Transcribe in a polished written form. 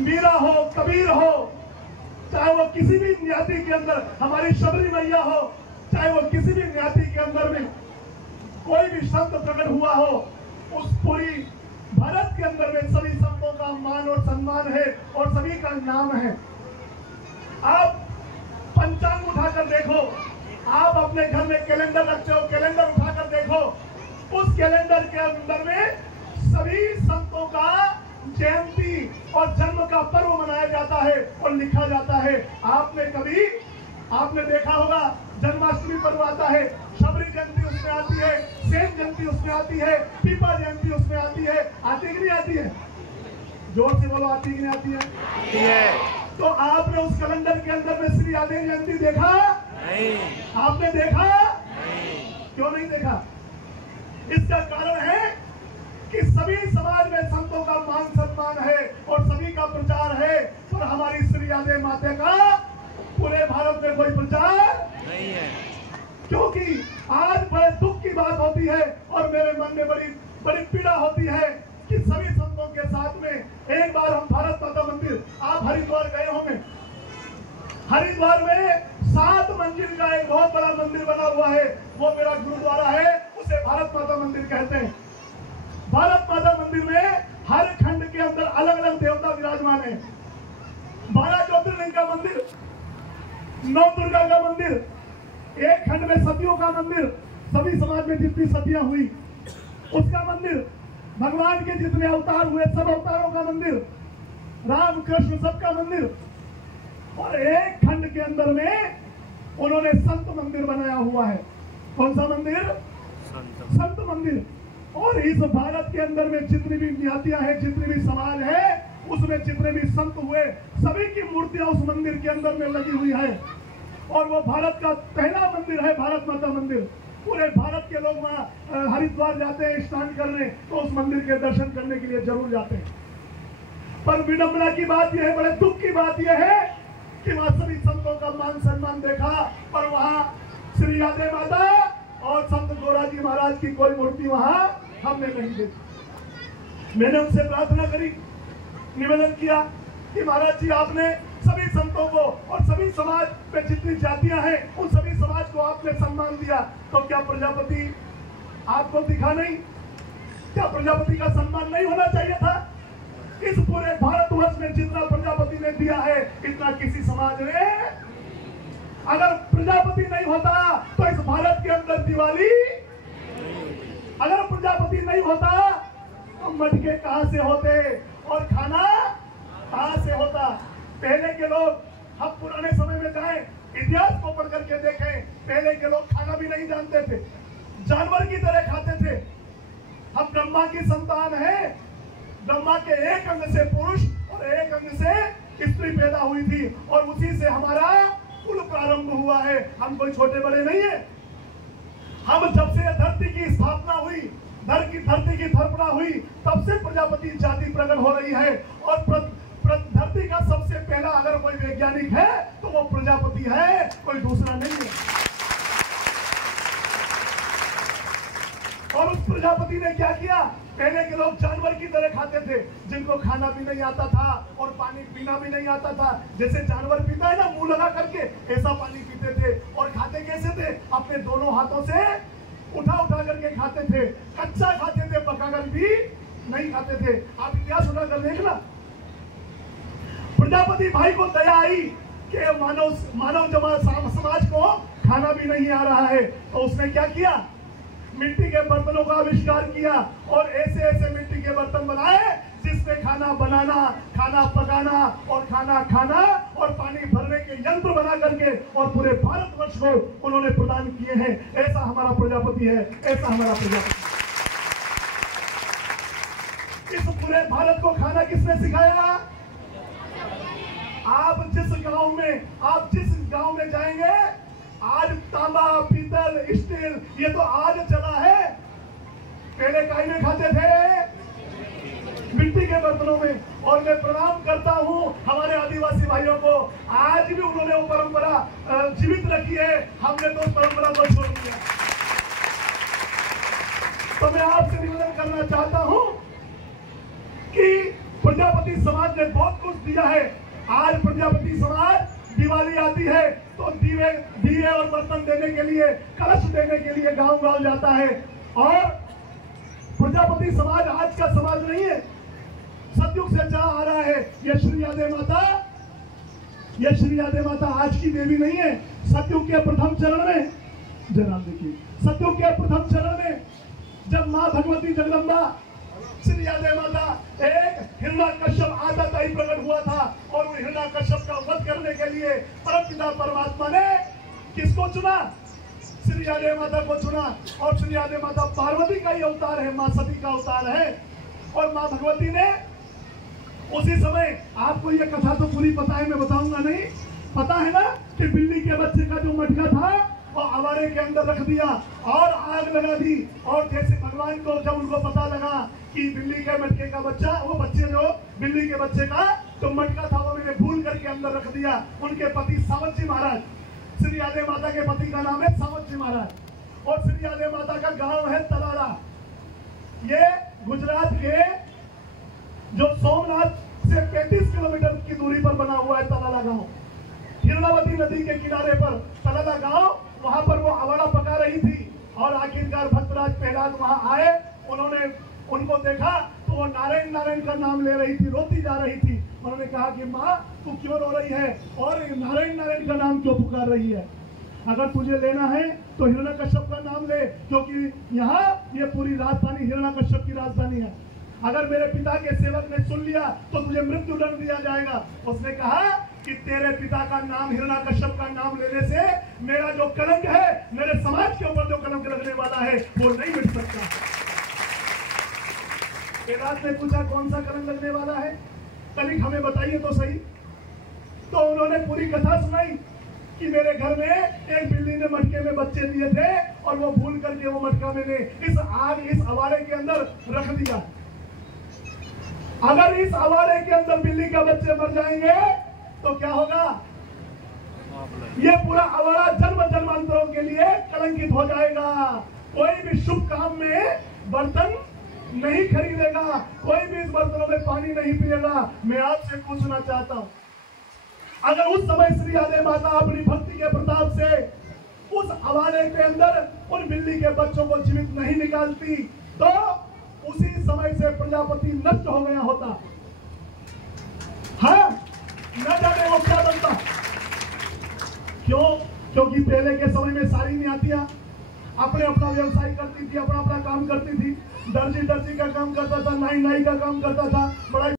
मीरा हो, कबीर हो, चाहे वो किसी भी न्याति के अंदर हमारी शबरी मैया हो, चाहे वो किसी भी न्याति के अंदर में कोई भी संत प्रकट हुआ हो, उस पूरी भारत के अंदर में सभी संतों का मान और सम्मान है और सभी का नाम है। आप पंचांग उठाकर देखो, आप अपने घर में कैलेंडर रखते हो, कैलेंडर उठाकर देखो, उस कैलेंडर के अंदर में सभी संतों का जयंती और जन्म का पर्व मनाया जाता है और लिखा जाता है। आपने देखा होगा जन्माष्टमी पर्व आता है, शबरी जयंती उसमें आती है, सेन जयंती उसमें आती है, पीपा जयंती उसमें आती है। आती कि नहीं आती है? जोर से बोलो, आती कि नहीं आती है? तो आपने उस कैलेंडर के अंदर में श्री आदेव जयंती देखा? नहीं। आपने देखा? नहीं। क्यों नहीं देखा? इसका कारण है कि सभी समाज में संतों का मान सम्मान है और सभी का प्रचार है, पर हमारी श्री आदेव माता का पूरे भारत में कोई प्रचार नहीं है। क्योंकि आज बड़े दुख की बात होती है और मेरे मन में बड़ी बड़ी पीड़ा होती है कि सभी संतों के साथ में एक बार हम भारत माता मंदिर, आप हरिद्वार गए होंगे, हरिद्वार में 7 मंजिल का एक बहुत बड़ा मंदिर बना हुआ है, वो मेरा गुरुद्वारा है, उसे भारत माता मंदिर कहते हैं। भारत माता मंदिर में हर खंड के अंदर अलग अलग देवता विराजमान है। 12 ज्योतिर्लिंग का मंदिर, 9 दुर्गा का मंदिर, एक खंड में सतियों का मंदिर, सभी समाज में जितनी सतियां हुई उसका मंदिर, भगवान के जितने अवतार हुए सब अवतारों का मंदिर, राम कृष्ण सबका मंदिर, और एक खंड के अंदर में उन्होंने संत मंदिर बनाया हुआ है। कौन सा मंदिर? संत मंदिर। और इस भारत के अंदर में जितनी भी जातियां हैं, जितनी भी समाज है, उसमें जितने भी संत हुए, सभी की मूर्तियां उस मंदिर के अंदर में लगी हुई है। और वो भारत का पहला मंदिर है, भारत माता मंदिर। पूरे भारत के लोग वहाँ हरिद्वार जाते हैं स्नान करने, तो उस मंदिर के दर्शन करने के लिए जरूर जाते हैं। पर विडंबना की बात यह है, बड़े दुख की बात यह है कि वहाँ सभी संतों का मान सम्मान देखा, पर वहाँ श्री आदेव माता और संत गोराजी महाराज की कोई मूर्ति वहाँ हमने नहीं देखी। मैंने उनसे प्रार्थना करी, निवेदन किया कि महाराज जी, आपने सभी संतों को और सभी समाज में जितनी जातियां हैं उन सभी समाज को आपने सम्मान दिया, तो क्या प्रजापति आपको दिखा नहीं? क्या प्रजापति का सम्मान नहीं होना चाहिए था? इस पूरे भारतवर्ष में जितना प्रजापति ने दिया है, इतना किसी समाज ने, अगर प्रजापति नहीं होता तो इस भारत के अंदर दिवाली, अगर प्रजापति नहीं होता तो मटके कहां से होते और खाना कहां से होता? पहले के लोग, हम पुराने समय में जाएं, इतिहास को पढ़ करके देखें, पहले के लोग खाना भी नहीं जानते थे, जानवर की तरह खाते थे। हम ब्रह्मा की संतान हैं, ब्रह्मा के एक अंग से पुरुष और एक अंग से स्त्री पैदा हुई थी और उसी से हमारा कुल प्रारंभ हुआ है। हम कोई छोटे बड़े नहीं है। हम जब से धरती की स्थापना हुई, धरती की स्थापना हुई, तब से प्रजापति जाति प्रकट हो रही है। और धरती का सबसे पहला अगर कोई वैज्ञानिक है तो वो प्रजापति है, कोई दूसरा नहीं है। और उस प्रजापति ने क्या किया? पहले के लोग जानवर की तरह खाते थे, जिनको खाना भी नहीं आता था और पानी पीना भी नहीं आता था। जैसे जानवर पीता है ना मुंह लगा करके, ऐसा पानी पीते थे। और खाते कैसे थे? अपने दोनों हाथों से उठा उठा करके खाते थे, कच्चा खाते थे, पकाकर भी नहीं खाते थे। आप इतिहास उठा कर देखना। प्रजापति भाई को दया आई कि मानव समाज को खाना भी नहीं आ रहा है, तो उसने क्या किया? मिट्टी के बर्तनों का आविष्कार किया और ऐसे ऐसे मिट्टी के बर्तन बनाए जिसमें खाना बनाना, खाना पकाना और खाना खाना और पानी भरने के यंत्र बना करके और पूरे भारतवर्ष को उन्होंने प्रदान किए हैं। ऐसा हमारा प्रजापति है, ऐसा हमारा प्रजापति। इस पूरे भारत को खाना किसने सिखाया? आप जिस गांव में जाएंगे, आज तांबा, पीतल, स्टील, ये तो आज चला है। पहले काई में खाते थे, मिट्टी के बर्तनों में। और मैं प्रणाम करता हूं हमारे आदिवासी भाइयों को, आज भी उन्होंने वो परंपरा जीवित रखी है। हमने तो उस परंपरा को छोड़ दिया। तो मैं आपसे निवेदन करना चाहता हूं कि प्रजापति समाज ने बहुत कुछ दिया है। आज प्रजापति समाज दिवाली आती है तो दिए और बर्तन देने के लिए, कलश देने के लिए गांव गांव जाता है। और प्रजापति समाज आज का समाज नहीं है, सतयुग से चला आ रहा है। ये श्री यादे माता आज की देवी नहीं है। सतयुग के प्रथम चरण में, जनाब देखिए, सतयुग के प्रथम चरण में जब माँ भगवती जगदम्बा श्री यादे माता एक हिरण्यकश्यप आदत ही प्रकट हुआ था और वो हिरण्यकश्यप का वध करने के लिए परमपिता परमात्मा ने किसको चुना? श्री यादे माता को चुना। और श्री यादे माता पार्वती का ही अवतार है, माँ सती का अवतार है। और माँ भगवती ने उसी समय, आपको ये कथा तो पूरी पता है, मैं बताऊंगा नहीं, पता है ना कि बिल्ली के बच्चे का जो मटका था वो अवारे के अंदर रख दिया और आग लगा दी। और जैसे भगवान को जब उनको पता लगा कि बिल्ली के मटके का बच्चा, वो बच्चे जो बिल्ली के बच्चे का जो मटका था वो मैंने भूल करके अंदर रख दिया। उनके पति सावत जी महाराज, श्री यादे माता के पति का नाम है सावत जी महाराज। और श्री यादे माता का गांव है तलाला। ये गुजरात के जो सोमनाथ से 35 किलोमीटर की दूरी पर बना हुआ है तलाला गांव। हिरणावती नदी के किनारे पर तलाला गांव, वहां पर वो अवाड़ा पका रही थी और आखिरकार भक्तराज प्रहलाद वहां आए। उन्होंने उनको देखा तो वो नारायण नारायण का नाम ले रही थी, रोती जा रही थी। उन्होंने कहा कि माँ तू क्यों रो रही है और नारायण नारायण का नाम क्यों पुकार रही है? अगर तुझे लेना है तो हिरण्यकश्यप का नाम ले, क्योंकि यहाँ ये पूरी राजधानी हिरण्यकश्यप की राजधानी है। अगर मेरे पिता के सेवक ने सुन लिया तो तुझे मृत्यु दंड दिया जाएगा। उसने कहा कि तेरे पिता का नाम, हिरण्यकश्यप का नाम लेने से मेरा जो कलंक है, मेरे समाज के ऊपर जो कलंक लगने वाला है वो नहीं मिट सकता। प्रहलाद ने पूछा कौन सा कलंक लगने वाला है, कलिक हमें बताइए तो सही। तो उन्होंने पूरी कथा सुनाई कि मेरे घर में एक बिल्ली ने मटके में बच्चे दिए थे और वो भूल करके वो मटका मैंने इस अवारे के अंदर रख दिया। अगर इस अवारे के अंदर बिल्ली के बच्चे मर जाएंगे तो क्या होगा? ये पूरा अवारा जन्म जन्मांतरों के लिए कलंकित हो जाएगा। कोई भी शुभ काम में बर्तन नहीं खरीदेगा, कोई भी इस बर्तनों में पानी नहीं पिएगा। मैं आपसे पूछना चाहता हूं, अगर उस समय श्री यादे माता अपनी भक्ति के प्रताप से उस अवारे के अंदर उन बिल्ली के बच्चों को जीवित नहीं निकालती तो उसी समय से प्रजापति नष्ट हो गया होता। हाँ, न जाने वो क्या बनता। क्यों? क्योंकि पहले के समय में सारी नियातियां अपने अपना व्यवसाय करती थी, अपना अपना काम करती थी। दर्जी का काम करता था, नाई का काम करता था, बड़ा